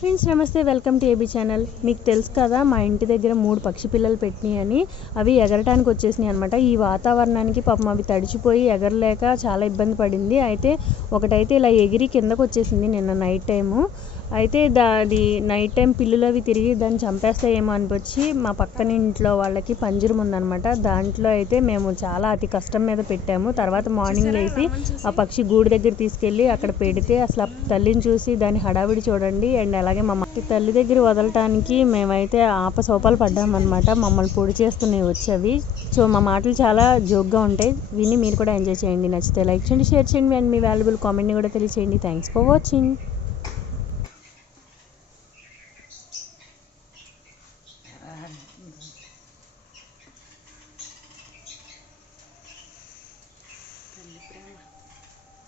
Friends నమస్తే welcome to AB channel మీకు తెలుసు కదా మా ఇంటి దగ్గర మూడు పక్షి పిల్లలు పెట్టినాయి అని. అవి ఎగరటానికి వచ్చేసినాయి అనమాట ఈ వాతావరణానికి పాపం అవి తడిచిపోయి ఎగరలేక చాలా ఇబ్బంది పడింది. అయితే ఒకటైతే ఇలా ఎగిరి కిందకు వచ్చేసింది నిన్న నైట్ టైము. అయితే దాది నైట్ టైం పిల్లులు అవి తిరిగి దాన్ని చంపేస్తాయేమో అనిపించి మా పక్కన ఇంట్లో వాళ్ళకి పంజరం ఉందన్నమాట. దాంట్లో అయితే మేము చాలా అతి కష్టం మీద పెట్టాము. తర్వాత మార్నింగ్ లేసి ఆ పక్షి గూడు దగ్గర తీసుకెళ్ళి అక్కడ పెడితే అసలు తల్లిని చూసి దాని హడావిడి చూడండి. అండ్ అలాగే మా తల్లి దగ్గర వదలటానికి మేమైతే ఆపసోపాలు పడ్డామన్నమాట. మమ్మల్ని పొడి చేస్తున్నాయి వచ్చేవి. సో మా మాటలు చాలా జోక్గా ఉంటాయి. విని మీరు కూడా ఎంజాయ్ చేయండి. నచ్చితే లైక్ చేయండి షేర్ చేయండి. అండ్ మీ వాల్యుబుల్ కామెంట్ని కూడా తెలియచేయండి. థ్యాంక్స్ ఫర్ వాచింగ్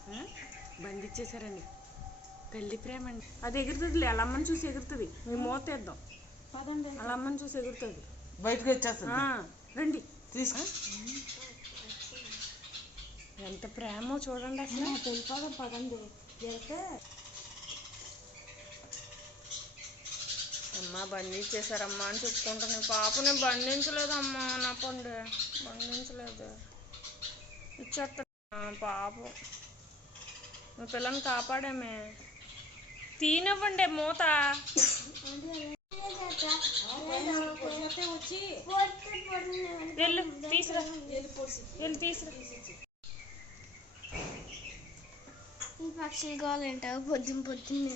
ఆ? బంధించేశారండి తల్లి ప్రేమ అండి. అది ఎగురుతుంది అలా అమ్మని చూసి ఎగురుతుంది. మేము మోతేద్దాం అలా అమ్మని చూసి ఎగురుతుంది. బయటకు వచ్చేస్తుంది. ఆ, రండి. తీసుకో. ఎంత ప్రేమో చూడండి అసలు. వెళ్ళిపోదాం పదండి. వెళ్తే అమ్మ బంధించేశారమ్మా అని చెప్పుకుంటున్నాను పాపని బంధించలేదమ్మా నా పండు. బంధించలేదు. ఇచ్చేస్తా. పాపం. మా పిల్లల్ని కాపాడామే. తీనివ్వండి మూత. వెళ్ళు తీసురా. వెళ్ళి తీసురా. ఈ పక్షులు కావాలంటావు పొద్దున పొద్దున్నే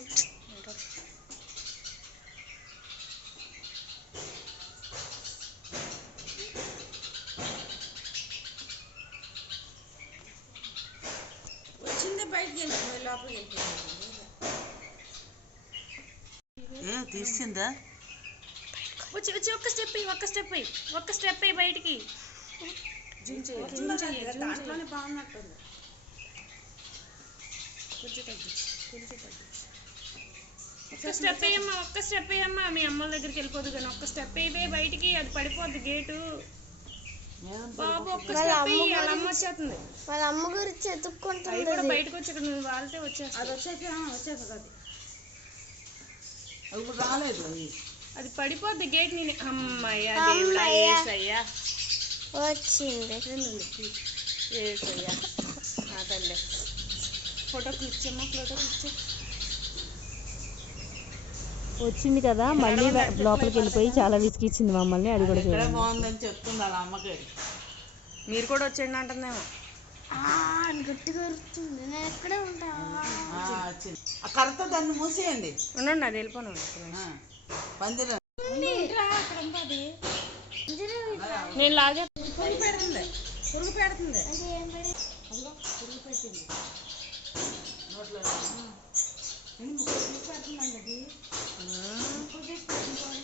వచ్చింది బయటకు వెళ్ళిపోయి లోపలికి వెళ్ళిపోయింది ఏ తీసిందా? వచ్చి వచ్చి ఒక్క స్టెప్ అయ్యి ఒక్క స్టెప్ అయ్యి ఒక్క స్టెప్ అయ్యి బయటికి. దాంట్లోనే బాగున్నట్టుంది. కొంచెం తగ్గించు, కొంచెం తగ్గించు. ఒక్క స్టెప్ వేయమ్మా ఒక్క స్టెప్ వేయమ్మా. మీ అమ్మల దగ్గరికి వెళ్ళిపోదు కానీ ఒక్క స్టెప్ వేయవే బయటికి అది పడిపోద్ది గేటు. బాబు అమ్మ వచ్చేస్తుంది. వాళ్ళ అమ్మ గురించి ఎత్తుక్కుంటుంది. కూడా బయటకు వచ్చి నువ్వు వాళ్తే వచ్చేస్తుంది. అది వచ్చాక వచ్చేస్తుంది అది. రాలేదు అది. అది పడిపోద్ది గేట్ నేను అమ్మయ్యా దేవుడా వచ్చింది. ఏసయ్యా. నా తల్లి. ఫోటో క్లిచ్చమ్మా ఫోటో క్లిచ్చే వచ్చింది కదా మళ్ళీ లోపలికి వెళ్ళిపోయి చాలా విసిగిచ్చింది మమ్మల్ని అది కూడా ఇక్కడే చూడండి. బాగుందని చెప్తుంది వాళ్ళ అమ్మకి. మీరు కూడా వచ్చేయండి అంటుందేమో. ఆ, అని గట్టిగా అరుస్తుంది. నేను ఎక్కడే ఉంటా? ఆ, వచ్చింది. ఆ కర్రతో దాన్ని మూసేయండి. ఉండండి అది వెళ్ళిపోను. పందిరం. నేను లాగే పురుగు పెడుతుంది. పురుగు పెడుతుంది. అంటే ఏం పడి? నోట్లో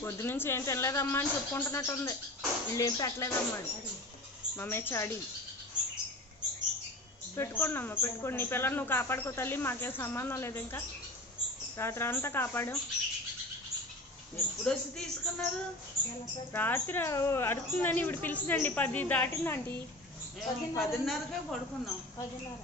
పొద్దు నుంచి ఏం తినలేదమ్మా అని చెప్పుకుంటున్నట్టుంది. వీళ్ళు ఏం పెట్టలేదమ్మా అని. మమ్మే చాడి. పెట్టుకోండి అమ్మ పెట్టుకోండి. నీ పిల్లలు నువ్వు కాపాడుకో తల్లి మాకేం సంబంధం లేదు ఇంకా. రాత్రి అంతా కాపాడాం. ఎప్పుడు వచ్చి తీసుకున్నారు? రాత్రి అడుగుతుందని ఇప్పుడు పిలిచిందండి. పది దాటిందండి. పదిన్నరకే పడుకున్నాం. పదిన్నర.